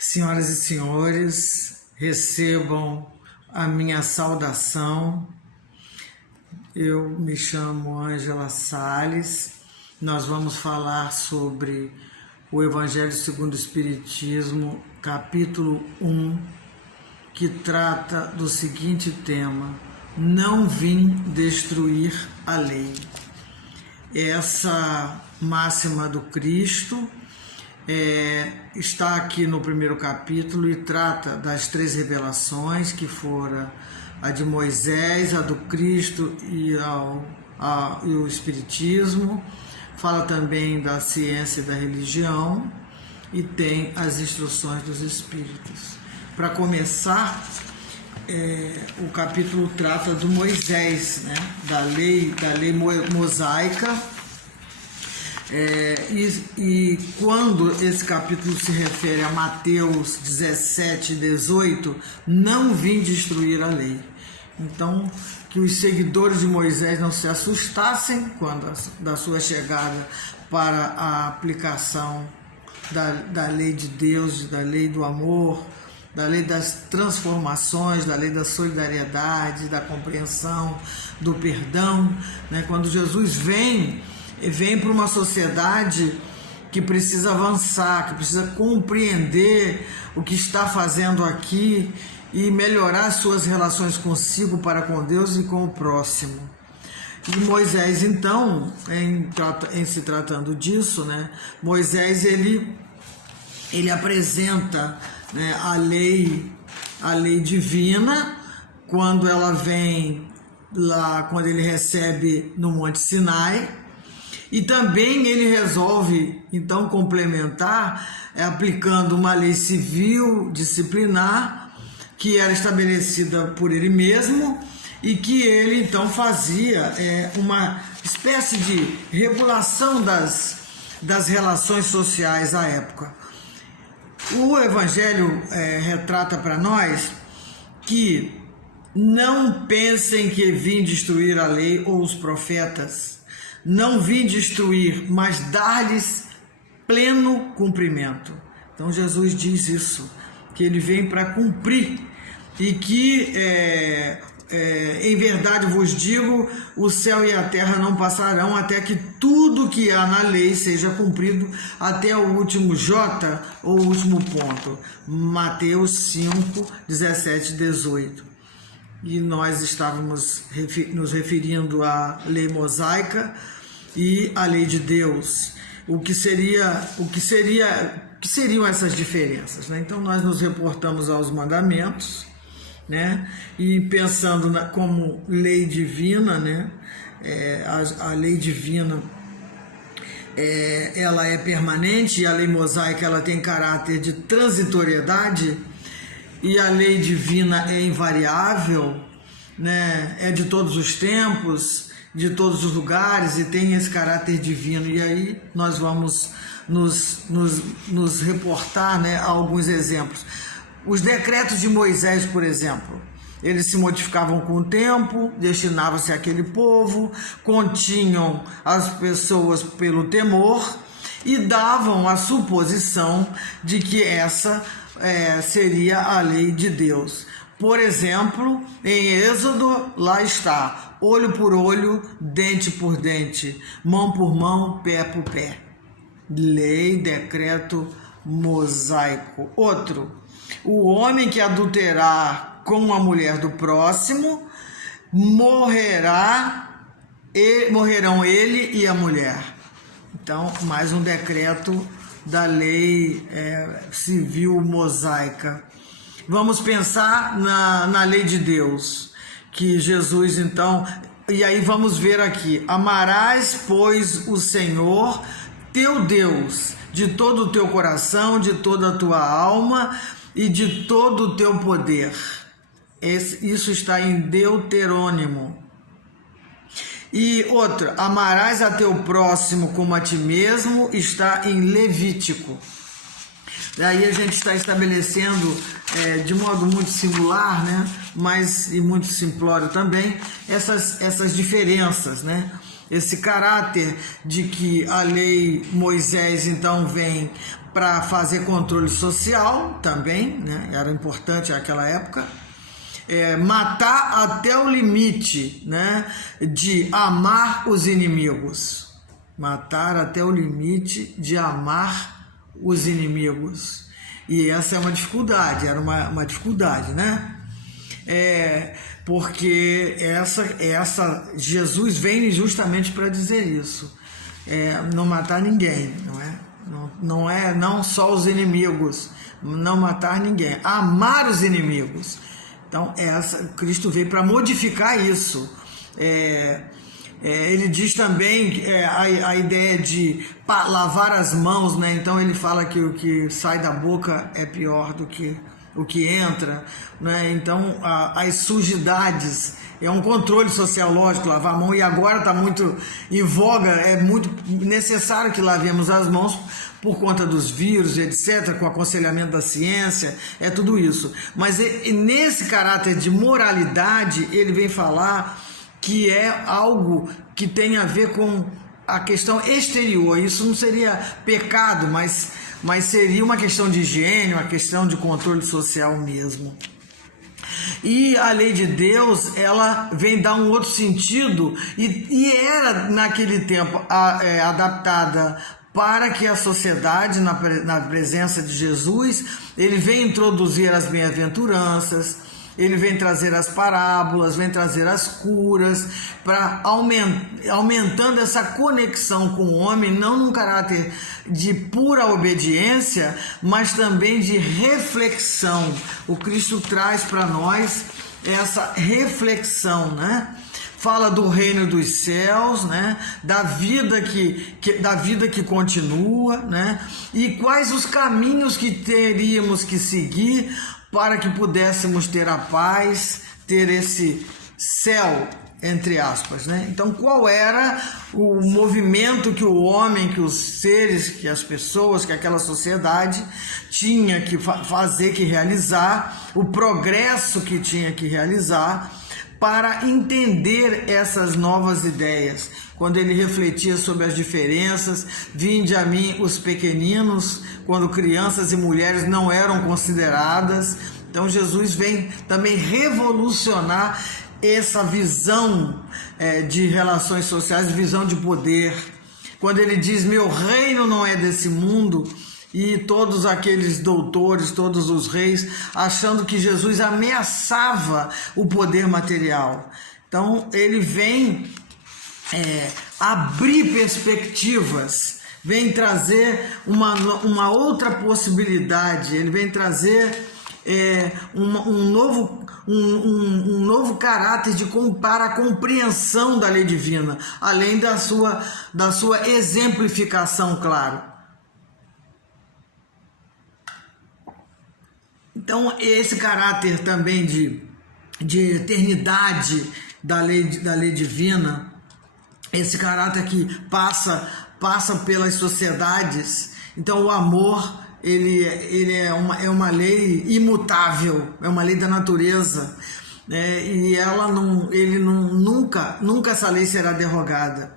Senhoras e senhores, recebam a minha saudação. Eu me chamo Ângela Salles. Nós vamos falar sobre o Evangelho segundo o Espiritismo, capítulo 1, que trata do seguinte tema: não vim destruir a lei. Essa máxima do Cristo está aqui no primeiro capítulo e trata das três revelações, que foram a de Moisés, a do Cristo e o Espiritismo. Fala também da ciência e da religião e tem as instruções dos Espíritos. Para começar, o capítulo trata do Moisés, né? da lei mosaica. E quando esse capítulo se refere a Mateus 17, 18, não vim destruir a lei. Então, que os seguidores de Moisés não se assustassem quando da sua chegada para a aplicação da lei de Deus, da lei do amor, da lei das transformações, da lei da solidariedade, da compreensão, do perdão, né? Quando Jesus vem para uma sociedade que precisa avançar, que precisa compreender o que está fazendo aqui e melhorar suas relações consigo para com Deus e com o próximo. E Moisés, então, em se tratando disso, né, Moisés ele apresenta, né, a lei divina quando ela vem lá, quando ele recebe no Monte Sinai. E também ele resolve, então, complementar, aplicando uma lei civil disciplinar, que era estabelecida por ele mesmo, e que ele, então, fazia uma espécie de regulação das relações sociais à época. O Evangelho retrata para nós que não pensem que vim destruir a lei ou os profetas. Não vim destruir, mas dar-lhes pleno cumprimento. Então Jesus diz isso, que ele vem para cumprir e que, em verdade vos digo, o céu e a terra não passarão até que tudo que há na lei seja cumprido, até o último J ou último ponto. Mateus 5, 17, 18. E nós estávamos nos referindo à lei mosaica e à lei de Deus. O que seriam essas diferenças, né? Então nós nos reportamos aos mandamentos, né? E pensando como lei divina, né? A lei divina ela é permanente, e a lei mosaica ela tem caráter de transitoriedade. E a lei divina é invariável, né? É de todos os tempos, de todos os lugares, e tem esse caráter divino. E aí nós vamos nos reportar, né, a alguns exemplos. Os decretos de Moisés, por exemplo, eles se modificavam com o tempo, destinavam-se àquele povo, continham as pessoas pelo temor e davam a suposição de que essa seria a lei de Deus. Por exemplo, em Êxodo, lá está: olho por olho, dente por dente, mão por mão, pé por pé. Lei, decreto mosaico. Outro: o homem que adulterar com a mulher do próximo, morrerão ele e a mulher. Então, mais um decreto da lei civil mosaica. Vamos pensar na lei de Deus, que Jesus, então, e aí vamos ver aqui: amarás, pois, o Senhor teu Deus de todo o teu coração, de toda a tua alma e de todo o teu poder. Isso está em Deuterônimo. E outra: amarás a teu próximo como a ti mesmo, está em Levítico. Daí a gente está estabelecendo de modo muito singular, né, mas e muito simplório também, essas diferenças, né? esse caráter de que a lei Moisés então vem para fazer controle social também, né? Era importante naquela época. Matar até o limite, né? De amar os inimigos. Matar até o limite de amar os inimigos. E essa é uma dificuldade, era uma dificuldade, né? Porque Jesus vem justamente para dizer isso. Não matar ninguém, não é? Não só os inimigos, não matar ninguém, amar os inimigos. Então, Cristo veio para modificar isso. Ele diz também a ideia de lavar as mãos, né? Então ele fala que o que sai da boca é pior do que o que entra, né? Então as sujidades é um controle social, lógico, lavar a mão, e agora está muito em voga, é muito necessário que lavemos as mãos por conta dos vírus, etc., com o aconselhamento da ciência, é tudo isso. Mas nesse caráter de moralidade, ele vem falar que é algo que tem a ver com a questão exterior. Isso não seria pecado, mas seria uma questão de higiene, uma questão de controle social mesmo. E a lei de Deus, ela vem dar um outro sentido, e era naquele tempo adaptada para que a sociedade, na presença de Jesus, ele vem introduzir as bem-aventuranças, ele vem trazer as parábolas, vem trazer as curas, para aumentando essa conexão com o homem, não num caráter de pura obediência, mas também de reflexão. O Cristo traz para nós essa reflexão, né? Fala do reino dos céus, né? Da vida que continua, né? E quais os caminhos que teríamos que seguir para que pudéssemos ter a paz, ter esse céu, entre aspas, né? Então, qual era o movimento que o homem, que os seres, que as pessoas, que aquela sociedade tinha que fazer, que realizar, o progresso que tinha que realizar para entender essas novas ideias? Quando ele refletia sobre as diferenças, vinde a mim os pequeninos, quando crianças e mulheres não eram consideradas. Então Jesus vem também revolucionar essa visão de relações sociais, visão de poder. Quando ele diz, meu reino não é desse mundo, e todos aqueles doutores, todos os reis, achando que Jesus ameaçava o poder material. Então ele vem abrir perspectivas, vem trazer uma outra possibilidade, ele vem trazer um novo caráter para a compreensão da lei divina, além da sua exemplificação, claro. Então, esse caráter também de eternidade da lei divina, esse caráter que passa pelas sociedades. Então, o amor, ele é uma lei imutável, é uma lei da natureza, né? E nunca essa lei será derrogada.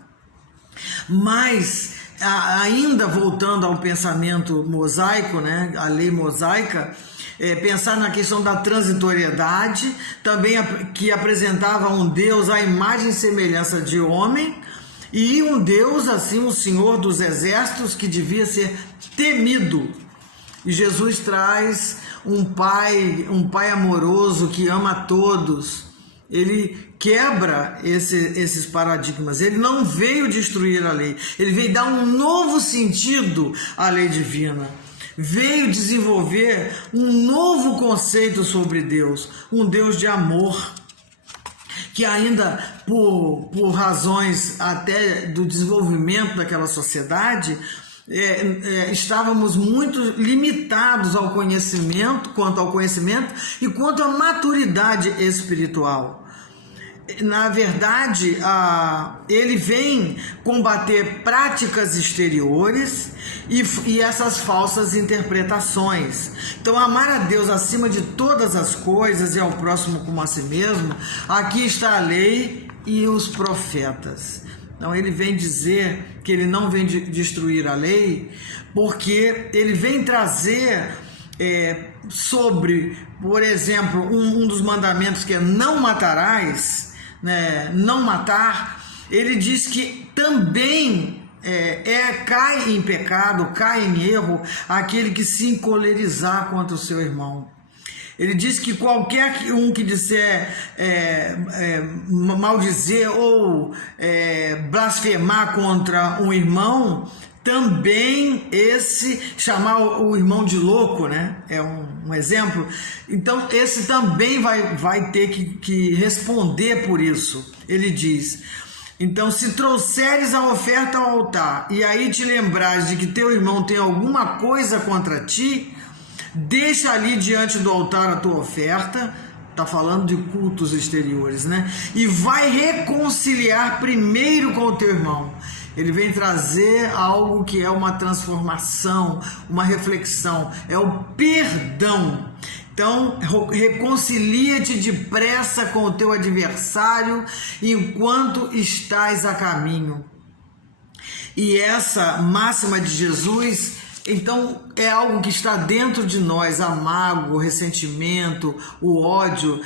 Mas, ainda voltando ao pensamento mosaico, né? A lei mosaica, pensar na questão da transitoriedade, também que apresentava um Deus à imagem e semelhança de homem, e um Deus, assim, o Senhor dos exércitos, que devia ser temido. E Jesus traz um pai amoroso que ama a todos. Ele quebra esses paradigmas. Ele não veio destruir a lei, ele veio dar um novo sentido à lei divina. Veio desenvolver um novo conceito sobre Deus, um Deus de amor, que ainda por razões até do desenvolvimento daquela sociedade, estávamos muito limitados quanto ao conhecimento e quanto à maturidade espiritual. Na verdade, ele vem combater práticas exteriores e essas falsas interpretações. Então, amar a Deus acima de todas as coisas e ao próximo como a si mesmo, aqui está a lei e os profetas. Não, ele vem dizer que ele não vem destruir a lei, porque ele vem trazer sobre, por exemplo, um dos mandamentos que é não matarás, né, não matar. Ele diz que também cai em pecado, cai em erro aquele que se encolerizar contra o seu irmão. Ele diz que qualquer um que disser maldizer ou blasfemar contra um irmão, também esse chamar o irmão de louco, né? É um exemplo. Então esse também vai ter que responder por isso. Ele diz: então, se trouxeres a oferta ao altar e aí te lembrares de que teu irmão tem alguma coisa contra ti, deixa ali diante do altar a tua oferta. Está falando de cultos exteriores, né? E vai reconciliar primeiro com o teu irmão. Ele vem trazer algo que é uma transformação, uma reflexão, é o perdão. Então, reconcilia-te depressa com o teu adversário enquanto estás a caminho. E essa máxima de Jesus, então, é algo que está dentro de nós, a mágoa, o ressentimento, o ódio.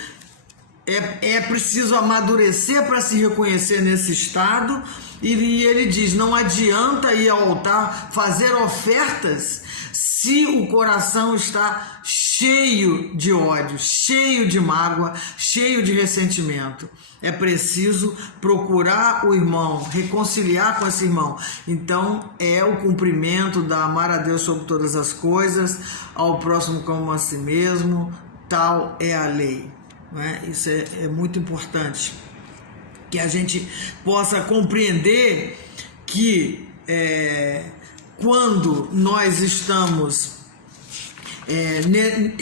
É preciso amadurecer para se reconhecer nesse estado. E ele diz: não adianta ir ao altar fazer ofertas se o coração está cheio de ódio, cheio de mágoa, cheio de ressentimento. É preciso procurar o irmão, reconciliar com esse irmão. Então é o cumprimento da amar a Deus sobre todas as coisas, ao próximo como a si mesmo. Tal é a lei, não é? Isso é muito importante, que a gente possa compreender que quando nós estamos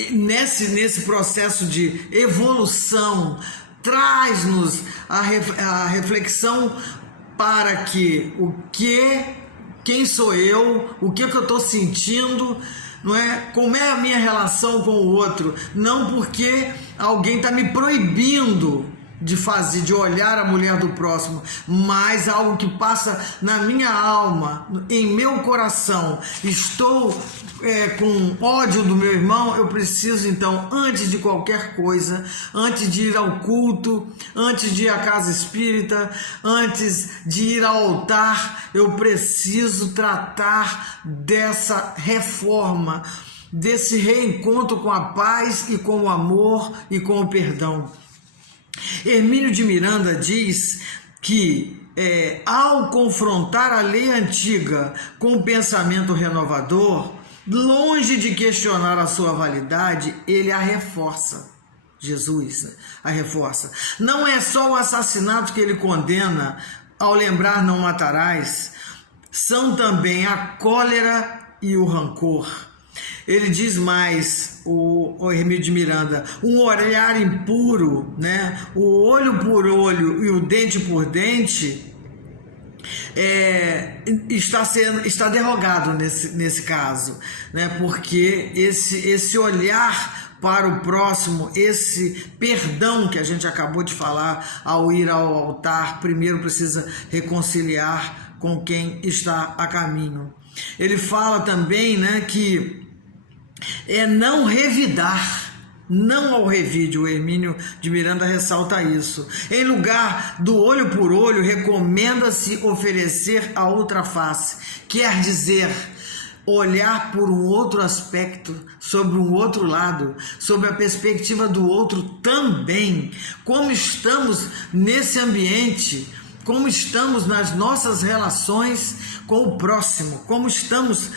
nesse processo de evolução, traz-nos a reflexão para que quem sou eu, o que eu estou sentindo, não é? Como é a minha relação com o outro, não porque alguém está me proibindo de olhar a mulher do próximo, mas algo que passa na minha alma, em meu coração. Estou com ódio do meu irmão. Eu preciso então, antes de qualquer coisa, antes de ir ao culto, antes de ir à casa espírita, antes de ir ao altar, eu preciso tratar dessa reforma, desse reencontro com a paz e com o amor e com o perdão. Hermínio de Miranda diz que ao confrontar a lei antiga com o pensamento renovador, longe de questionar a sua validade, ele a reforça. Jesus a reforça. Não é só o assassinato que ele condena ao lembrar não matarás, são também a cólera e o rancor. Ele diz mais, o Hermínio de Miranda: um olhar impuro, né? O olho por olho e o dente por dente está derrogado nesse caso, né? Porque esse olhar para o próximo, esse perdão que a gente acabou de falar, ao ir ao altar, primeiro precisa reconciliar com quem está a caminho. Ele fala também, né, que não revidar, não ao revídio. O Hermínio de Miranda ressalta isso. Em lugar do olho por olho, recomenda-se oferecer a outra face, quer dizer, olhar por um outro aspecto, sobre um outro lado, sobre a perspectiva do outro também. Como estamos nesse ambiente, como estamos nas nossas relações com o próximo, como estamos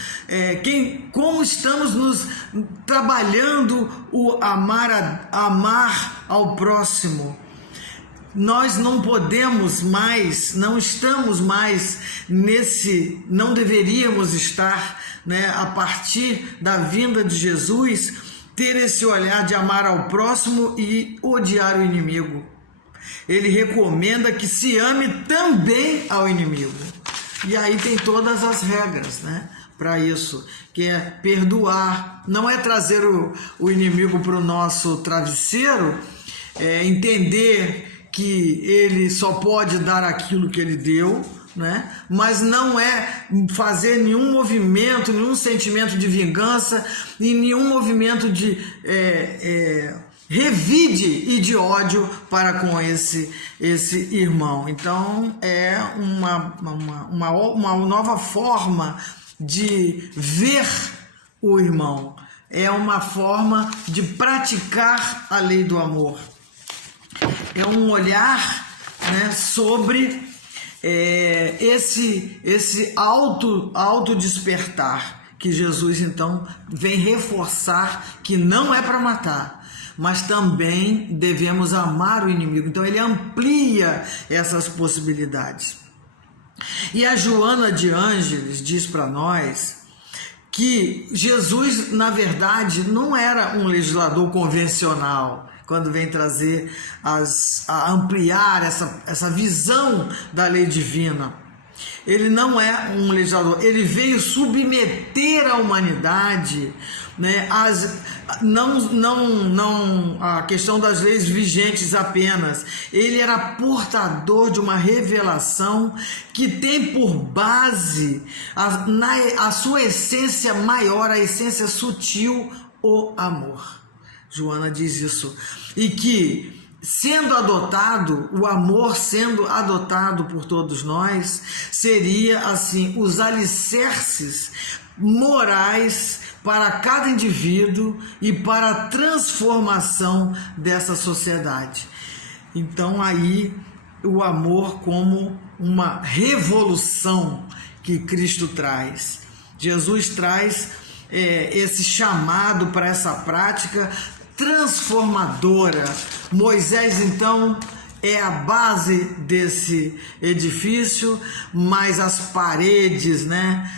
nos trabalhando o amar ao próximo. Nós não podemos mais, não estamos mais não deveríamos estar, né, a partir da vinda de Jesus, ter esse olhar de amar ao próximo e odiar o inimigo. Ele recomenda que se ame também ao inimigo. E aí tem todas as regras, né, para isso, que é perdoar. Não é trazer o inimigo para o nosso travesseiro, entender que ele só pode dar aquilo que ele deu, né? Mas não é fazer nenhum movimento, nenhum sentimento de vingança e nenhum movimento de revide e de ódio para com esse irmão. Então é uma nova forma de ver o irmão, é uma forma de praticar a lei do amor, é um olhar, né, sobre esse auto despertar que Jesus então vem reforçar, que não é para matar, mas também devemos amar o inimigo. Então ele amplia essas possibilidades. E a Joana de Ângeles diz para nós que Jesus, na verdade, não era um legislador convencional, quando vem trazer a ampliar essa visão da lei divina. Ele não é um legislador, ele veio submeter a humanidade, né, não a questão das leis vigentes apenas. Ele era portador de uma revelação que tem por base a sua essência maior, a essência sutil, o amor. Joana diz isso. E que, sendo adotado, o amor sendo adotado por todos nós, seria assim os alicerces morais para cada indivíduo e para a transformação dessa sociedade. Então aí o amor como uma revolução que Cristo traz. Jesus traz esse chamado para essa prática transformadora. Moisés então é a base desse edifício, mas as paredes, né?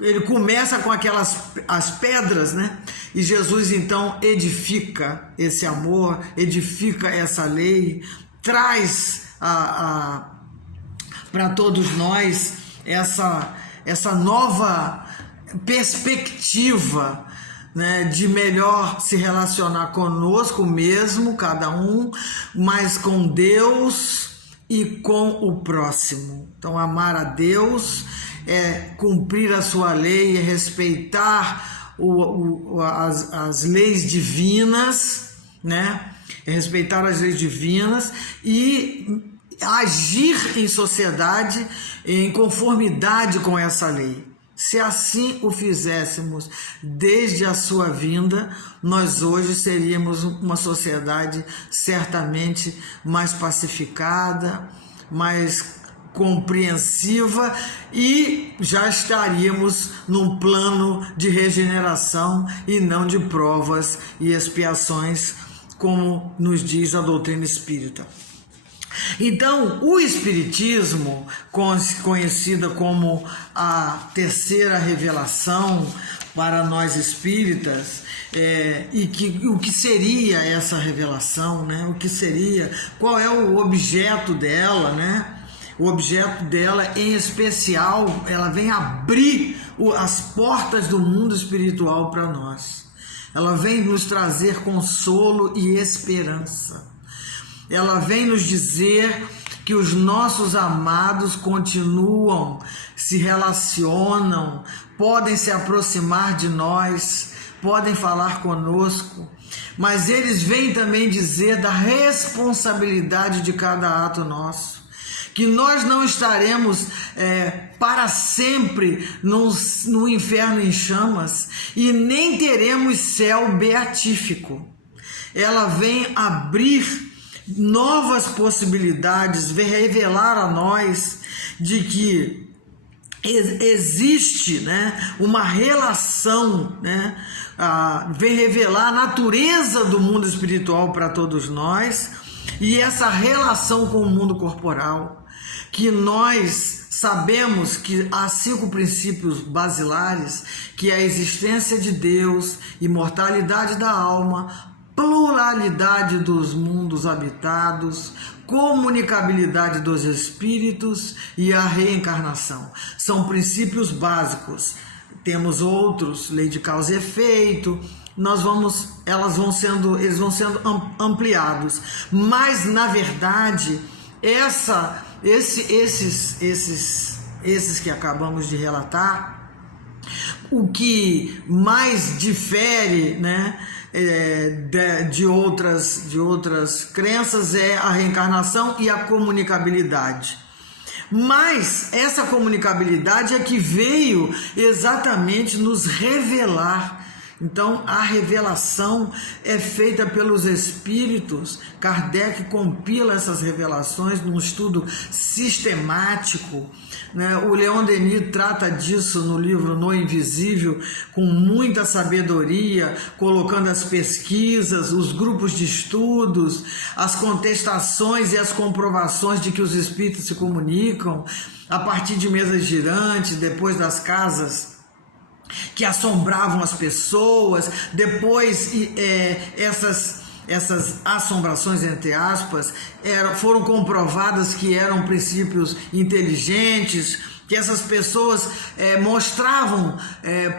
Ele começa com as pedras, né? E Jesus então edifica esse amor, edifica essa lei, traz para todos nós essa nova perspectiva, né, de melhor se relacionar conosco mesmo, cada um, mas com Deus e com o próximo. Então, amar a Deus é cumprir a sua lei, é respeitar as leis divinas, né? É respeitar as leis divinas e agir em sociedade em conformidade com essa lei. Se assim o fizéssemos desde a sua vinda, nós hoje seríamos uma sociedade certamente mais pacificada, mais compreensiva e já estaríamos num plano de regeneração e não de provas e expiações, como nos diz a doutrina espírita. Então, o Espiritismo, conhecida como a terceira revelação para nós espíritas, o que seria essa revelação, né? O que seria, qual é o objeto dela, né? O objeto dela, em especial, ela vem abrir as portas do mundo espiritual para nós. Ela vem nos trazer consolo e esperança. Ela vem nos dizer que os nossos amados continuam, se relacionam, podem se aproximar de nós, podem falar conosco, mas eles vêm também dizer da responsabilidade de cada ato nosso, que nós não estaremos para sempre no inferno em chamas e nem teremos céu beatífico. Ela vem abrir novas possibilidades, vem revelar a nós de que existe, né, uma relação, né, vem revelar a natureza do mundo espiritual para todos nós e essa relação com o mundo corporal, que nós sabemos que há 5 princípios basilares, que é a existência de Deus, imortalidade da alma, pluralidade dos mundos habitados, comunicabilidade dos espíritos e a reencarnação. São princípios básicos. Temos outros, lei de causa e efeito, eles vão sendo ampliados. Mas, na verdade, esses que acabamos de relatar, o que mais difere, né, de outras crenças é a reencarnação e a comunicabilidade. Mas essa comunicabilidade é que veio exatamente nos revelar. Então, a revelação é feita pelos espíritos. Kardec compila essas revelações num estudo sistemático, né? O Leon Denis trata disso no livro No Invisível, com muita sabedoria, colocando as pesquisas, os grupos de estudos, as contestações e as comprovações de que os espíritos se comunicam a partir de mesas girantes, depois das casas que assombravam as pessoas, depois essas assombrações, entre aspas, foram comprovadas que eram princípios inteligentes, que essas pessoas mostravam,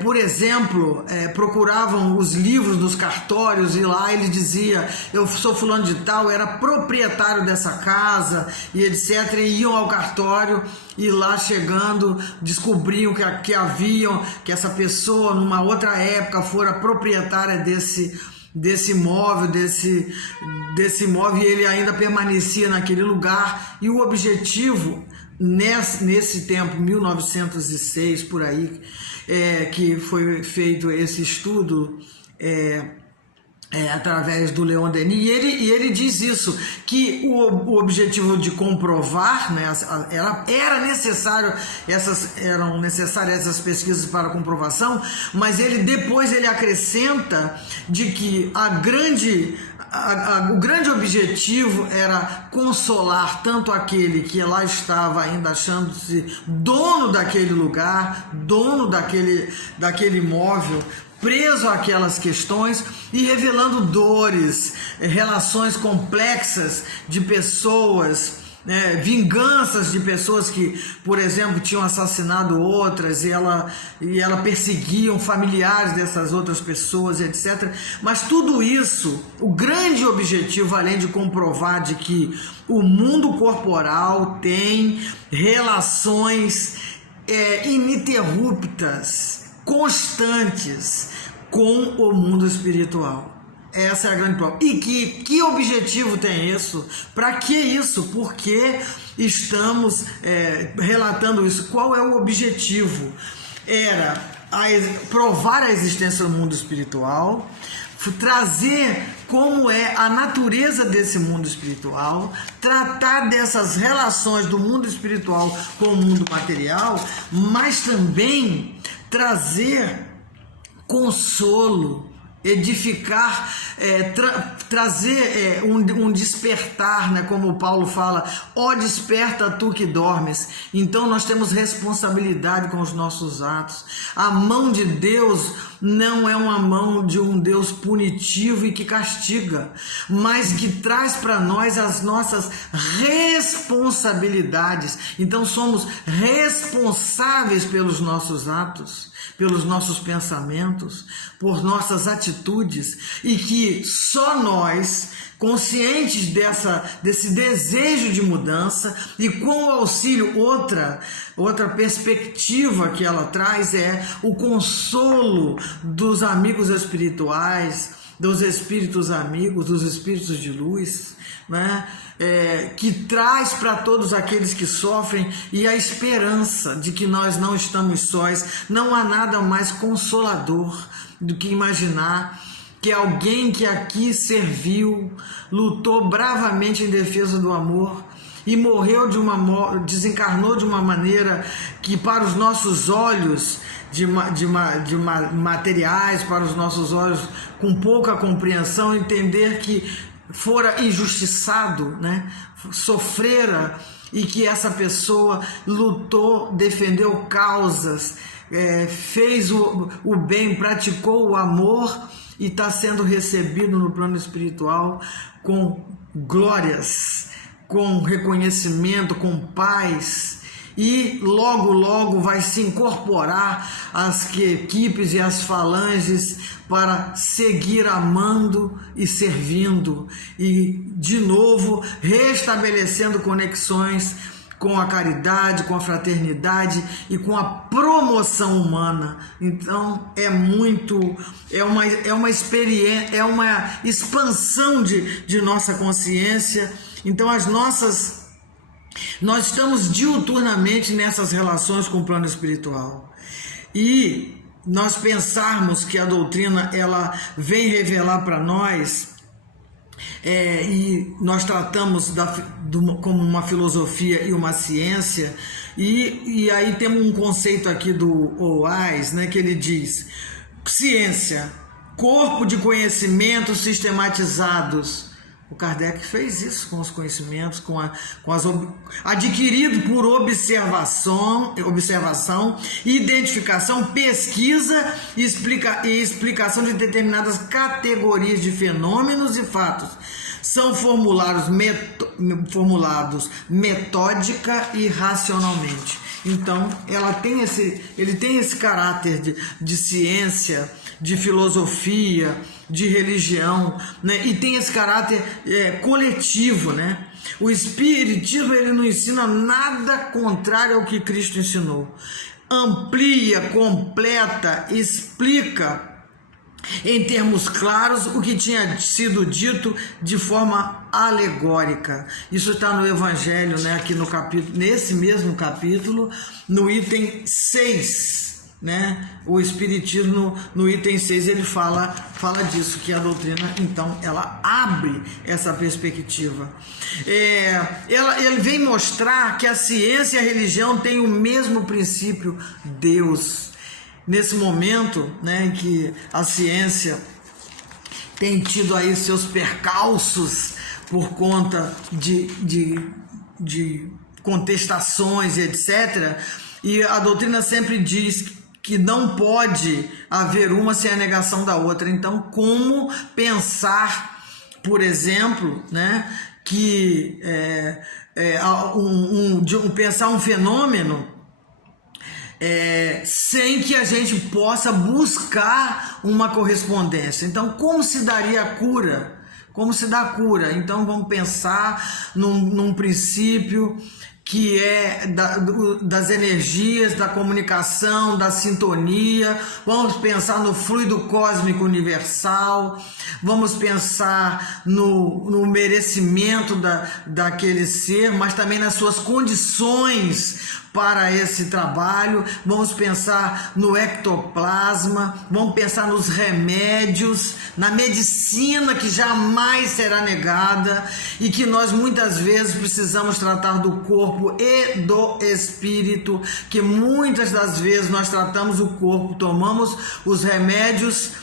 por exemplo, procuravam os livros dos cartórios e lá ele dizia: eu sou fulano de tal, era proprietário dessa casa e etc, e iam ao cartório e lá chegando descobriam que essa pessoa numa outra época fora proprietária desse imóvel, desse imóvel, e ele ainda permanecia naquele lugar. E o objetivo nesse tempo, 1906 por aí, que foi feito esse estudo através do Leon Denis, e ele diz isso, que o objetivo de comprovar, né, eram necessárias essas pesquisas para comprovação, mas depois ele acrescenta de que o grande objetivo era consolar tanto aquele que lá estava ainda achando-se dono daquele lugar, dono daquele imóvel, preso àquelas questões e revelando dores, relações complexas de pessoas, vinganças de pessoas que, por exemplo, tinham assassinado outras e ela perseguiam familiares dessas outras pessoas, etc. Mas tudo isso, o grande objetivo, além de comprovar de que o mundo corporal tem relações ininterruptas, constantes com o mundo espiritual. Essa é a grande prova. E que objetivo tem isso? Para que isso? Por que estamos relatando isso? Qual é o objetivo? Era provar a existência do mundo espiritual, trazer como é a natureza desse mundo espiritual, tratar dessas relações do mundo espiritual com o mundo material, mas também trazer consolo, edificar, trazer um despertar, né? Como Paulo fala: ó, desperta tu que dormes. Então nós temos responsabilidade com os nossos atos. A mão de Deus não é uma mão de um Deus punitivo e que castiga, mas que traz para nós as nossas responsabilidades. Então somos responsáveis pelos nossos atos, pelos nossos pensamentos, por nossas atitudes, e que só nós, conscientes desse desejo de mudança e com o auxílio, outra perspectiva que ela traz é o consolo dos amigos espirituais, dos espíritos amigos, dos espíritos de luz, né? Que traz para todos aqueles que sofrem, e a esperança de que nós não estamos sós. Não há nada mais consolador do que imaginar que alguém que aqui serviu, lutou bravamente em defesa do amor e morreu desencarnou de uma maneira que, para os nossos olhos de materiais, para os nossos olhos com pouca compreensão, entender que fora injustiçado, né? Sofrera, e que essa pessoa lutou, defendeu causas, fez o bem, praticou o amor e está sendo recebido no plano espiritual com glórias, com reconhecimento, com paz. E logo vai se incorporar às equipes e às falanges para seguir amando e servindo, e de novo restabelecendo conexões com a caridade, com a fraternidade e com a promoção humana. Então é uma experiência, é uma expansão de nossa consciência. Então nós estamos diuturnamente nessas relações com o plano espiritual. E nós pensarmos que a doutrina ela vem revelar para nós, e nós tratamos como uma filosofia e uma ciência, e aí temos um conceito aqui do Oaz, né, que ele diz: ciência, corpo de conhecimentos sistematizados. O Kardec fez isso com os conhecimentos, adquirido por observação, identificação, pesquisa e explicação de determinadas categorias de fenômenos e fatos. São formulados metódica e racionalmente. Então, ele tem esse caráter de ciência, de filosofia, de religião, né? E tem esse caráter coletivo, né? O Espiritismo ele não ensina nada contrário ao que Cristo ensinou. Amplia, completa, explica em termos claros o que tinha sido dito de forma alegórica. Isso está no Evangelho, né? Aqui no capítulo, nesse mesmo capítulo, no item 6. Né? O Espiritismo no item 6 ele fala disso, que a doutrina então ela abre essa perspectiva. Ele vem mostrar que a ciência e a religião têm o mesmo princípio, Deus. Nesse momento, né, em que a ciência tem tido aí seus percalços por conta de contestações e etc., e a doutrina sempre diz que não pode haver uma sem a negação da outra. Então, como pensar, por exemplo, né, que pensar um fenômeno sem que a gente possa buscar uma correspondência? Então, como se daria a cura? Como se dá a cura? Então, vamos pensar num princípio que é das energias, da comunicação, da sintonia. Vamos pensar no fluido cósmico universal, vamos pensar no merecimento daquele ser, mas também nas suas condições para esse trabalho. Vamos pensar no ectoplasma, vamos pensar nos remédios, na medicina que jamais será negada e que nós muitas vezes precisamos tratar do corpo e do espírito, que muitas das vezes nós tratamos o corpo, tomamos os remédios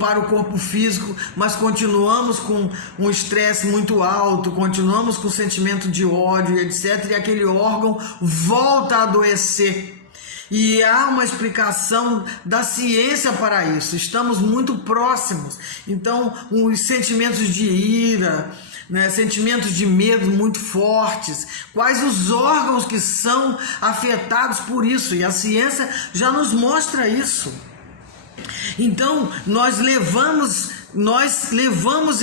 para o corpo físico, mas continuamos com um estresse muito alto, continuamos com sentimento de ódio, etc., e aquele órgão volta a adoecer. E há uma explicação da ciência para isso, estamos muito próximos. Então, os sentimentos de ira, né, sentimentos de medo muito fortes, quais os órgãos que são afetados por isso, e a ciência já nos mostra isso. Então, nós levamos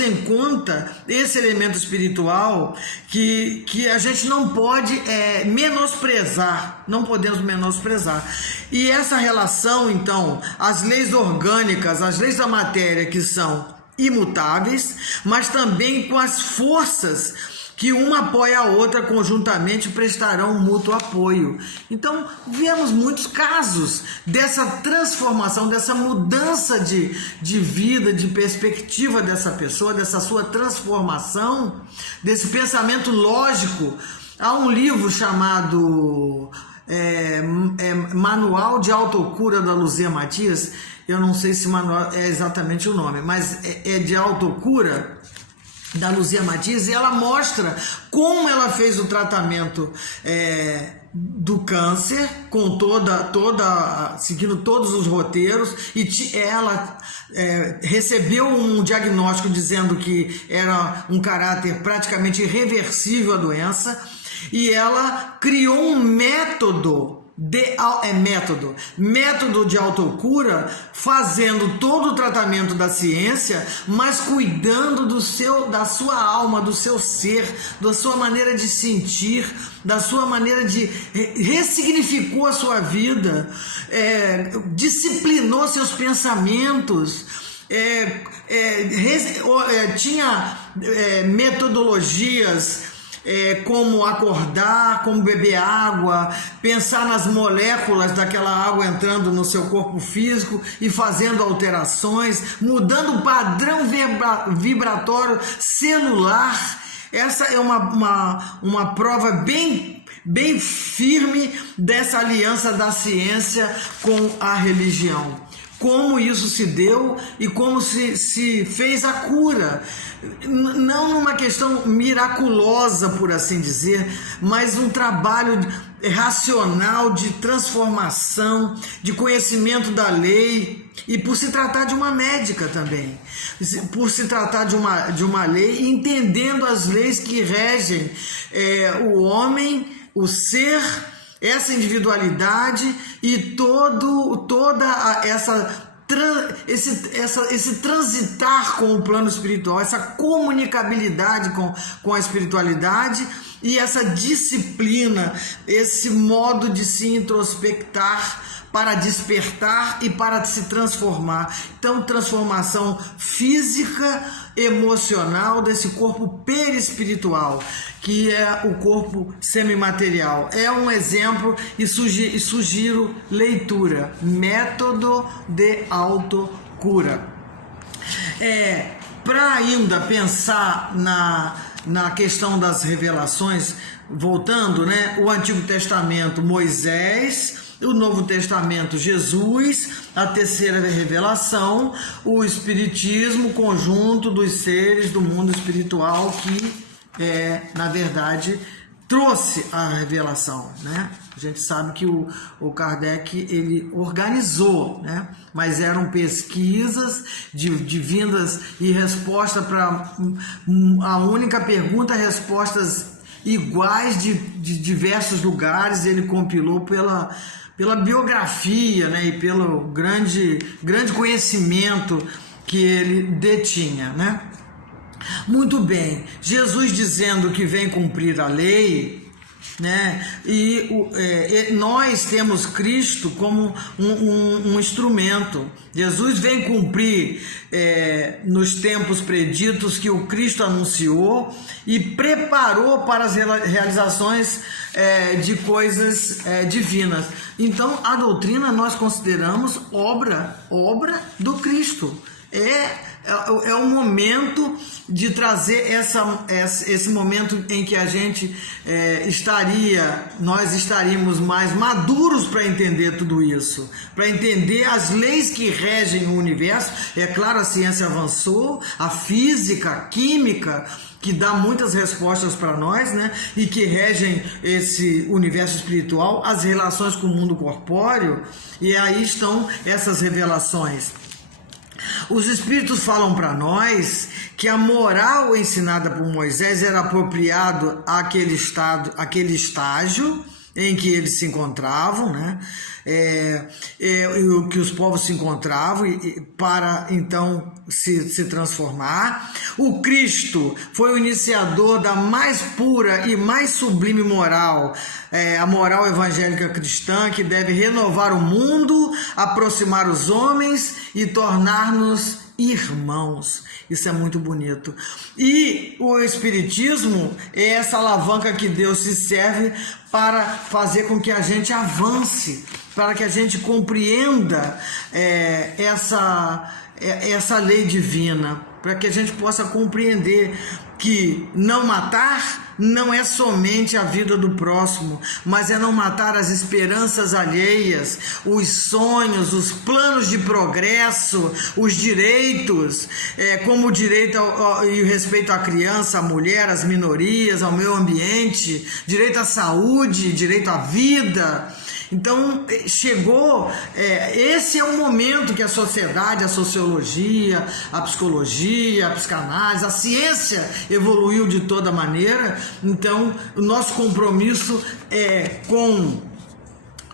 em conta esse elemento espiritual que a gente não pode menosprezar, não podemos menosprezar. E essa relação, então, as leis orgânicas, as leis da matéria que são imutáveis, mas também com as forças que uma apoia a outra conjuntamente, prestarão mútuo apoio. Então, vemos muitos casos dessa transformação, dessa mudança de vida, de perspectiva dessa pessoa, dessa sua transformação, desse pensamento lógico. Há um livro chamado Manual de Autocura da Luzia Matias. Eu não sei se manual é exatamente o nome, mas é de autocura da Luzia Matias, e ela mostra como ela fez o tratamento do câncer, com seguindo todos os roteiros, e ela recebeu um diagnóstico dizendo que era um caráter praticamente irreversível a doença, e ela criou um método método de autocura, fazendo todo o tratamento da ciência, mas cuidando da sua alma, do seu ser, da sua maneira de sentir, da sua maneira de ressignificou a sua vida, disciplinou seus pensamentos, tinha metodologias como acordar, como beber água, pensar nas moléculas daquela água entrando no seu corpo físico e fazendo alterações, mudando o padrão vibratório celular. Essa é uma prova bem firme dessa aliança da ciência com a religião. Como isso se deu e como se fez a cura. Não numa questão miraculosa, por assim dizer, mas um trabalho racional de transformação, de conhecimento da lei, e por se tratar de uma médica também, por se tratar de uma lei, entendendo as leis que regem o homem, o ser, essa individualidade e toda esse transitar com o plano espiritual, essa comunicabilidade com a espiritualidade e essa disciplina, esse modo de se introspectar para despertar e para se transformar. Então, transformação física, emocional desse corpo perispiritual, que é o corpo semimaterial. É um exemplo e sugiro leitura. Método de autocura. Para ainda pensar na questão das revelações, voltando, né? O Antigo Testamento, Moisés, o Novo Testamento, Jesus, a terceira revelação, o Espiritismo, conjunto dos seres do mundo espiritual que, na verdade, trouxe a revelação, né? A gente sabe que o Kardec, ele organizou, né? Mas eram pesquisas divindas e resposta para a única pergunta, respostas iguais de diversos lugares. Ele compilou pela biografia, né, e pelo grande conhecimento que ele detinha, né? Muito bem, Jesus dizendo que vem cumprir a lei, né? E nós temos Cristo como um instrumento. Jesus vem cumprir nos tempos preditos que o Cristo anunciou e preparou para as realizações de coisas divinas. Então, a doutrina nós consideramos obra do Cristo. É o momento de trazer esse momento em que a gente nós estaríamos mais maduros para entender tudo isso, para entender as leis que regem o universo. É claro, a ciência avançou, a física, a química, que dá muitas respostas para nós, né? E que regem esse universo espiritual, as relações com o mundo corpóreo, e aí estão essas revelações. Os espíritos falam para nós que a moral ensinada por Moisés era apropriado àquele estágio em que eles se encontravam, né? Que os povos se encontravam para então se transformar. O Cristo foi o iniciador da mais pura e mais sublime moral, a moral evangélica cristã, que deve renovar o mundo, aproximar os homens e tornar-nos irmãos. Isso é muito bonito. E o Espiritismo é essa alavanca que Deus se serve para fazer com que a gente avance, para que a gente compreenda essa lei divina, para que a gente possa compreender que não matar não é somente a vida do próximo, mas é não matar as esperanças alheias, os sonhos, os planos de progresso, os direitos, como o direito e o respeito à criança, à mulher, às minorias, ao meio ambiente, direito à saúde, direito à vida. Então chegou, esse é o momento que a sociedade, a sociologia, a psicologia, a psicanálise, a ciência evoluiu de toda maneira. Então o nosso compromisso é com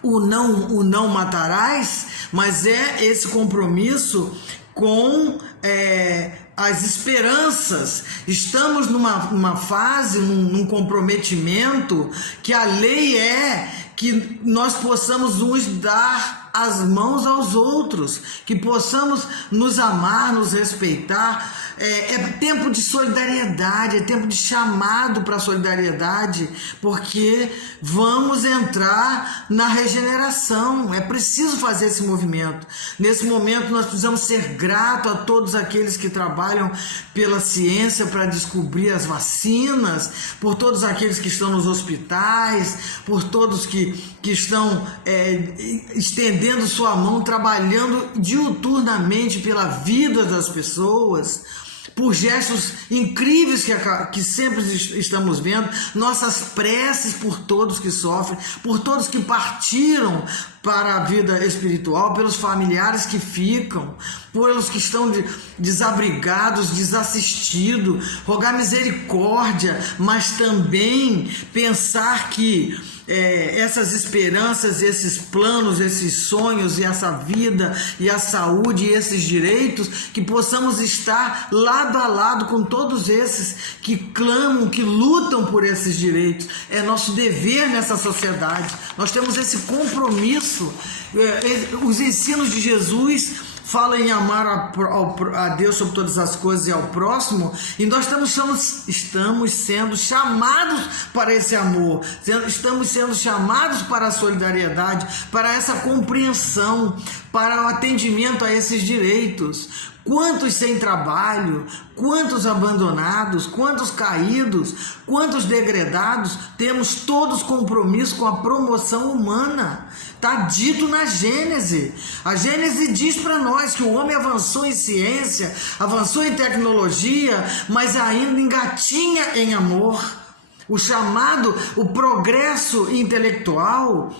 o não matarás, mas é esse compromisso com as esperanças. Estamos numa fase, num comprometimento que a lei que nós possamos nos dar as mãos aos outros, que possamos nos amar, nos respeitar. É tempo de solidariedade, é tempo de chamado para a solidariedade, porque vamos entrar na regeneração. É preciso fazer esse movimento. Nesse momento nós precisamos ser gratos a todos aqueles que trabalham pela ciência para descobrir as vacinas, por todos aqueles que estão nos hospitais, por todos que estão estendendo sua mão, trabalhando diuturnamente pela vida das pessoas, por gestos incríveis que sempre estamos vendo, nossas preces por todos que sofrem, por todos que partiram para a vida espiritual, pelos familiares que ficam, pelos que estão desabrigados, desassistidos, rogar misericórdia, mas também pensar que essas esperanças, esses planos, esses sonhos e essa vida e a saúde e esses direitos, que possamos estar lado a lado com todos esses que clamam, que lutam por esses direitos. É nosso dever nessa sociedade. Nós temos esse compromisso. Os ensinos de Jesus fala em amar a Deus sobre todas as coisas e ao próximo, e nós estamos sendo chamados para esse amor, estamos sendo chamados para a solidariedade, para essa compreensão, para o atendimento a esses direitos. Quantos sem trabalho, quantos abandonados, quantos caídos, quantos degradados, temos todos compromisso com a promoção humana. Está dito na Gênese. A Gênese diz para nós que o homem avançou em ciência, avançou em tecnologia, mas ainda engatinha em amor. O chamado, o progresso intelectual,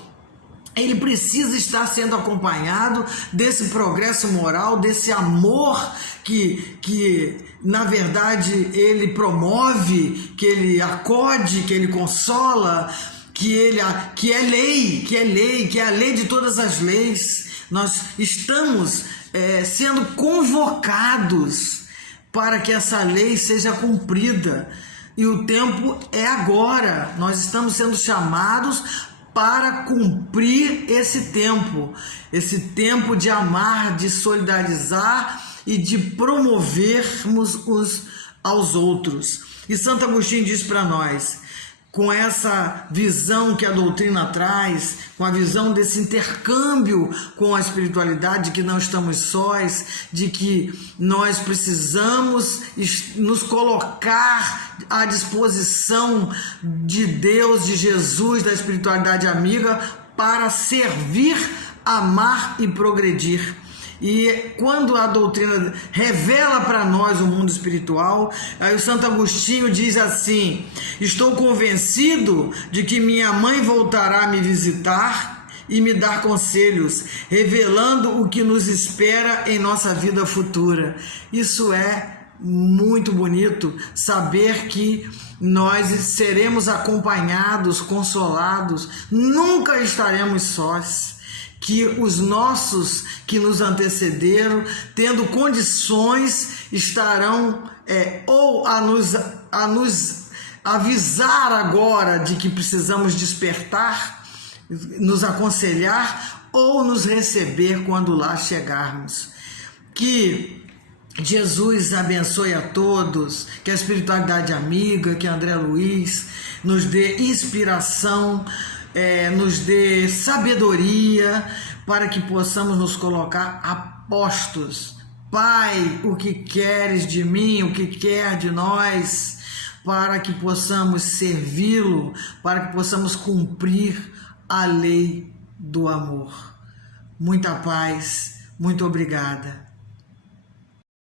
ele precisa estar sendo acompanhado desse progresso moral, desse amor que na verdade ele promove, que ele acode, que ele consola, que é lei, que é a lei de todas as leis. Nós estamos sendo convocados para que essa lei seja cumprida, e o tempo é agora. Nós estamos sendo chamados para cumprir esse tempo de amar, de solidarizar e de promovermos uns aos outros. E Santo Agostinho diz para nós, com essa visão que a doutrina traz, com a visão desse intercâmbio com a espiritualidade, de que não estamos sós, de que nós precisamos nos colocar à disposição de Deus, de Jesus, da espiritualidade amiga, para servir, amar e progredir. E quando a doutrina revela para nós o mundo espiritual, aí o Santo Agostinho diz assim: estou convencido de que minha mãe voltará a me visitar e me dar conselhos, revelando o que nos espera em nossa vida futura. Isso é muito bonito, saber que nós seremos acompanhados, consolados, nunca estaremos sós, que os nossos que nos antecederam, tendo condições, estarão ou a nos avisar agora de que precisamos despertar, nos aconselhar ou nos receber quando lá chegarmos. Que Jesus abençoe a todos, que a espiritualidade amiga, que André Luiz nos dê inspiração, nos dê sabedoria, para que possamos nos colocar a postos. Pai, o que queres de mim, o que quer de nós, para que possamos servi-lo, para que possamos cumprir a lei do amor. Muita paz, muito obrigada.